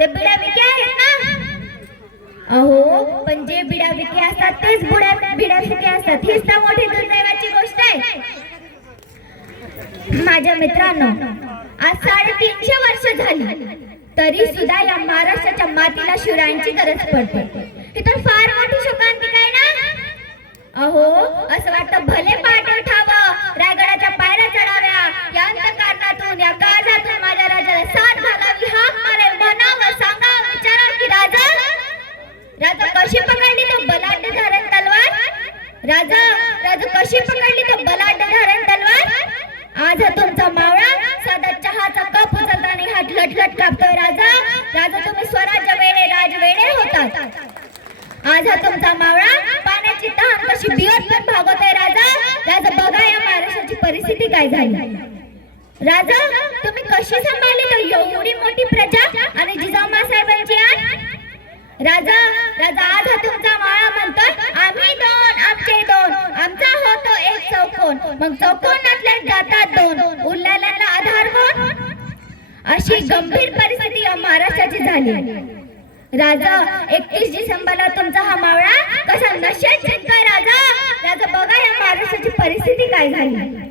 ते बिड्या विके आहेत ना? अहो पण जे बिड्या विके असतात तेच बिड्या विके असतात, हीच तर मोठी दुर्दैवाची गोष्ट आहे. माझ्या मित्रांनो, आज 350 वर्ष झाली तरी सुद्धा या महाराष्ट्राच्या मातीला शिवरायांची गरज पडते. ही तर फार मोठी शोकांतिका आहे ना. अहो असं वाटतं भले पाठ उठावं, रायगडाच्या पायऱ्या चढाव्या, या अंतःकारणातून या काळजातून माझ्या राजाला साथ घालावी, हाक मारे, म्हणावं, सांगावं, विचारावं की राजा कशी पकडली तो बलाढ्य धारण तलवार, राजा कशी पकडली तो बलाढ्य धारण तलवार. आज हा तुमचा मावळा साधा चहाचा कप उचलताना हात लटलट कापतोय. राजा तुम्ही स्वराज्य वेडे राजवेडे होतात. आज हा तुमचा मावळा पाण्याची तहान कशी बियत भागवतोय. राजा बघा या महाराष्ट्राची परिस्थिती काय झाली. राजा तुम्ही कशी सांभाळली तो एवढी मोठी प्रजा आणि जिजाऊ साहेबांची आण. राजा आज हा तुमचा मावळा म्हणतोय आम्ही दोन, आमचे दोन, आमचा होतो एक चौकोन, मग चौकोनातले जातात दोन, उरलेल्यांना आधार कोण. अशी गंभीर परिस्थिती या महाराष्ट्राची झाली. राजा 31 डिसेंबरला तुमचा हा मावळा कसा नशेत जिंकतोय. राजा बघा या महाराष्ट्राची परिस्थिती काय झाली.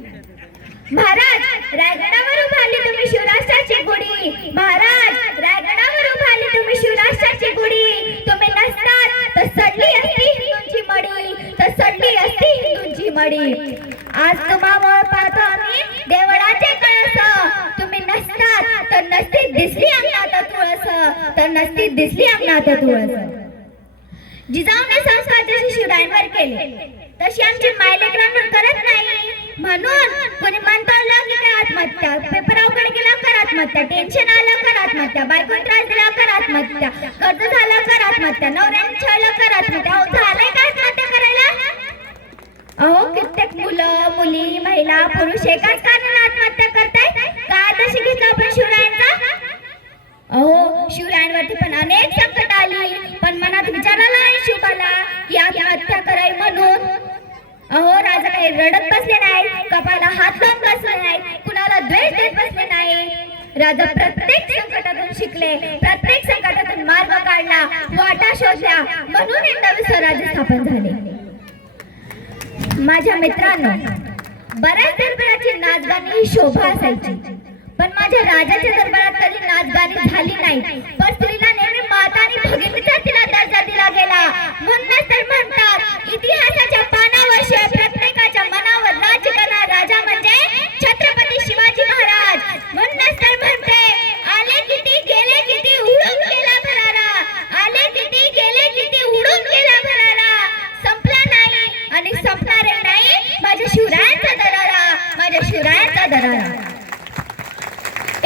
महाराज रायगडावर उभारली तुम्ही शिवराष्ट्राची गुढी. महाराज रायगडावर उभारली तुम्ही शिवराष्ट्राची गुढी. तुम्ही नसतात तर सडली असती हिंदूंची मडी, तर सडली असती हिंदूंची मडी. आज तुम्हावर पाहतो आम्ही देवळाचे कळस. तुम्ही नसतात तर नसती दिसली अंगणात तुळस, तर नसती दिसली अंगणात तुळस. जिजाऊने संस्कार जसे शिवरायांवर केले तशी आमची मायलेकरांवर करत नाही. म्हणून कोणी म्हणतं की काय आत्महत्या, पेपर अवघड गेला कर आत्महत्या, टेन्शन आलं कर आत्महत्या, बायको त्रास दिला कर आत्महत्या, कर्ज झालं कर आत्महत्या, नवऱ्याने छळलं कर आत्महत्या. अहो झालंय का आत्महत्या करायला. अहो कित्येक मुलं मुली महिला पुरुष एकाच कारणाने आत्महत्या करतायत. का आता शिकितलं आपण शिवरायांचा. अहो शिवरायांवरती पण अनेक संकट आली, पण मनात विचारायला शिवबाला की आत्महत्या करावी म्हणून. अहो राजा काही रडत बसले नाही, कपाला हात लावून बसले नाही, कुणाला द्वेष देत बसले नाही. राजा प्रत्येक संकटातून शिकले, प्रत्येक संकटातून मार्ग काढला, वाटा शोधल्या, म्हणून एक नवे स्वराज्य स्थापन झाले. माझ्या मित्रांनो, बऱ्याच दरबाराची नाचगाणी ही शोभा असायची, पण माझ्या राजाच्या दरबारात कधी नाचगाणी झाली नाही. पण स्त्रीला नेहमी माता आणि भगिनीचा तिला दर्जा दिला गेला. म्हणूनच तर म्हणतात इतिहासाच्या पानावर शिवाय प्रत्येकाच्या मनावर राज करणारा राजा म्हणजे छत्रपती शिवाजी महाराज. म्हणूनच तर म्हणते आले किती गेले किती उडून गेला भरारा, आले किती गेले किती उडून गेला भरारा. संपला नाही आणि संपणारे नाही माझ्या शिवरायांचा दरारा, माझ्या शिवरायांचा दरारा.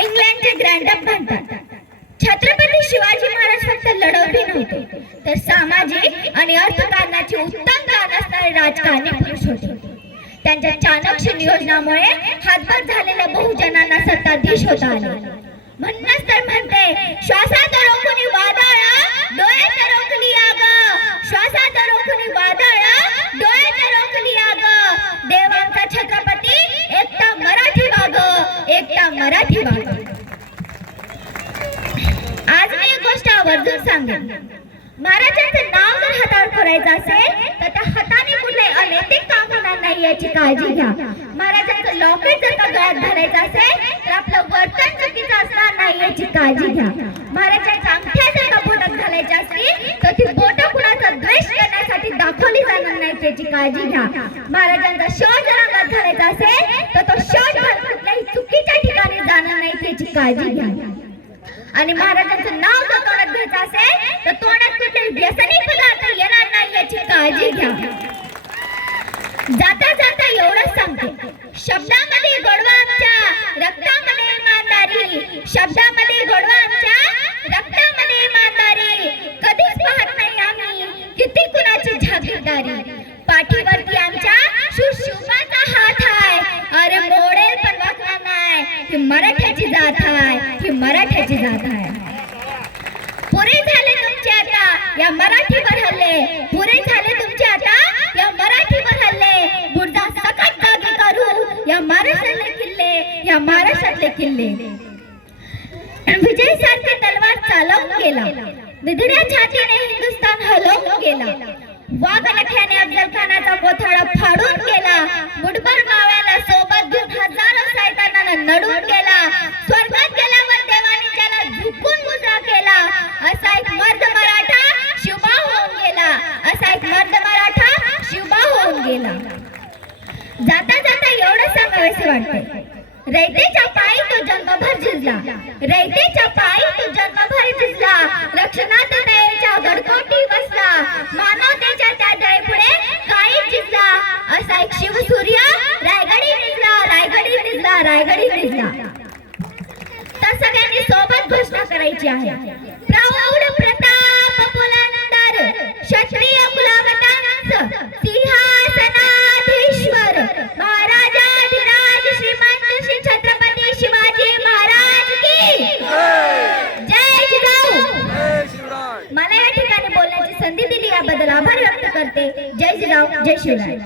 इंग्लंडचे ग्रँडअप म्हणतात छत्रपती शिवाजी महाराज फक्त लढवते नव्हते तर सामाजिक आणि अर्थकारणाची उत्तम जाण असणारे राजकारणी पुरुष होते. त्यांच्या चाणक्य नियोजनामुळे हातभार झालेल्या बहुजनांना सत्ताधीश होता आले. म्हणूनच तर म्हणते श्वासात रोखुनी वादळा, डोळ्यात रोखली आग, श्वासात रोखुनी वादळा, डोळ्यात रोखली आग. देवांचा छत्रपती एकटा मराठी वाग, एकटा मराठी वाग. आज मी एक गोष्ट आवर्जून सांगेन. महाराजांचं नाव जर हातावर करायचं असेल तर त्या हाताने कुठले अनैतिक काम होणार नाही याची काळजी घ्या. महाराजांचं लॉकेट जर का गळ्यात घालायचं असेल तर आपलं वर्तन चुकीचं असणार नाही याची काळजी घ्या. महाराजांच्या अंगठ्या जर का बोटात घालायच्या असतील तर ती बोटं कुणाचा द्वेष करण्यासाठी दाखवली जाणार नाही त्याची काळजी घ्या. महाराजांचा शॉट जर अंगात घालायचा असेल तर तो शॉट कुठल्याही चुकीच्या ठिकाणी जाणार नाही त्याची काळजी घ्या. आणि महाराजांचं नाव जर तोंडात घ्यायचं असेल तर तोंडात कुठलेही व्यसनी पदार्थ येणार नाही याची काळजी घ्या. जाता जाता एवढंच सांगते, शब्दामध्ये गोडवा आमच्या, रक्तामध्ये इमानदारी, शब्दामध्ये गोडवा आमच्या, रक्तामध्ये इमानदारी. कधीच पाहत नाही आम्ही किती कुणाची जागीरदारी. पाठीवरती आमच्या शुभाचा हात आहे, अरे मोडेल पण वाकणार नाही. ही मराठ्याची जात आहे, ही मराठ्याची जात आहे. पुरे झाले तुमचे आता या मराठीवर हल्ले, पुरे झाले तुमचे आता या मराठीवर हल्ले. बुरजा सकट जागी करू या महाराष्ट्रातले किल्ले, या महाराष्ट्रातले किल्ले. विजय सारखे तलवार चालवून गेला, विधड्या छातीने हिंदुस्थान हलवून गेला, वाघनख्याने अफजल खानाचा कोथळा फाडून गेला, बुडबड माव्याला सोबत घेऊन हजारो सैतानांना नडून गेला, स्वर्गात गेल्यावर देवाने त्याला झुकून मुजरा केला, असा एक मर्द मराठा शिवबा होऊन गेला, असा एक मर्द मराठा शिवबा होऊन गेला. जाता जाता एवढं सांगावेसे वाटते, रयतेच्या पायी तो जन्मभर झिजला, रयतेच्या पायी तो जन्मभर झिजला, रक्षणात दयेच्या गडकोटी बसला, मानवतेच्या त्या दयेपुढे काही झिजला, असा एक शिवसूर्य रायगडी निजला, रायगडी निजला, रायगडी निजला. तर सगळ्यांनी सोबत घोषणा करायची आहे. प्रौढ प्रताप पुरंदर क्षत्रिय कुलवंतांस सिंहासनाधीश्वर महाराजाधिराज श्रीमंत श्री छत्रपती शिवाजी महाराज की जय जिजाऊ. मला या ठिकाणी बोलण्याची संधी दिली याबद्दल आभार व्यक्त करते. जय जिजाऊ, जय शिवराय.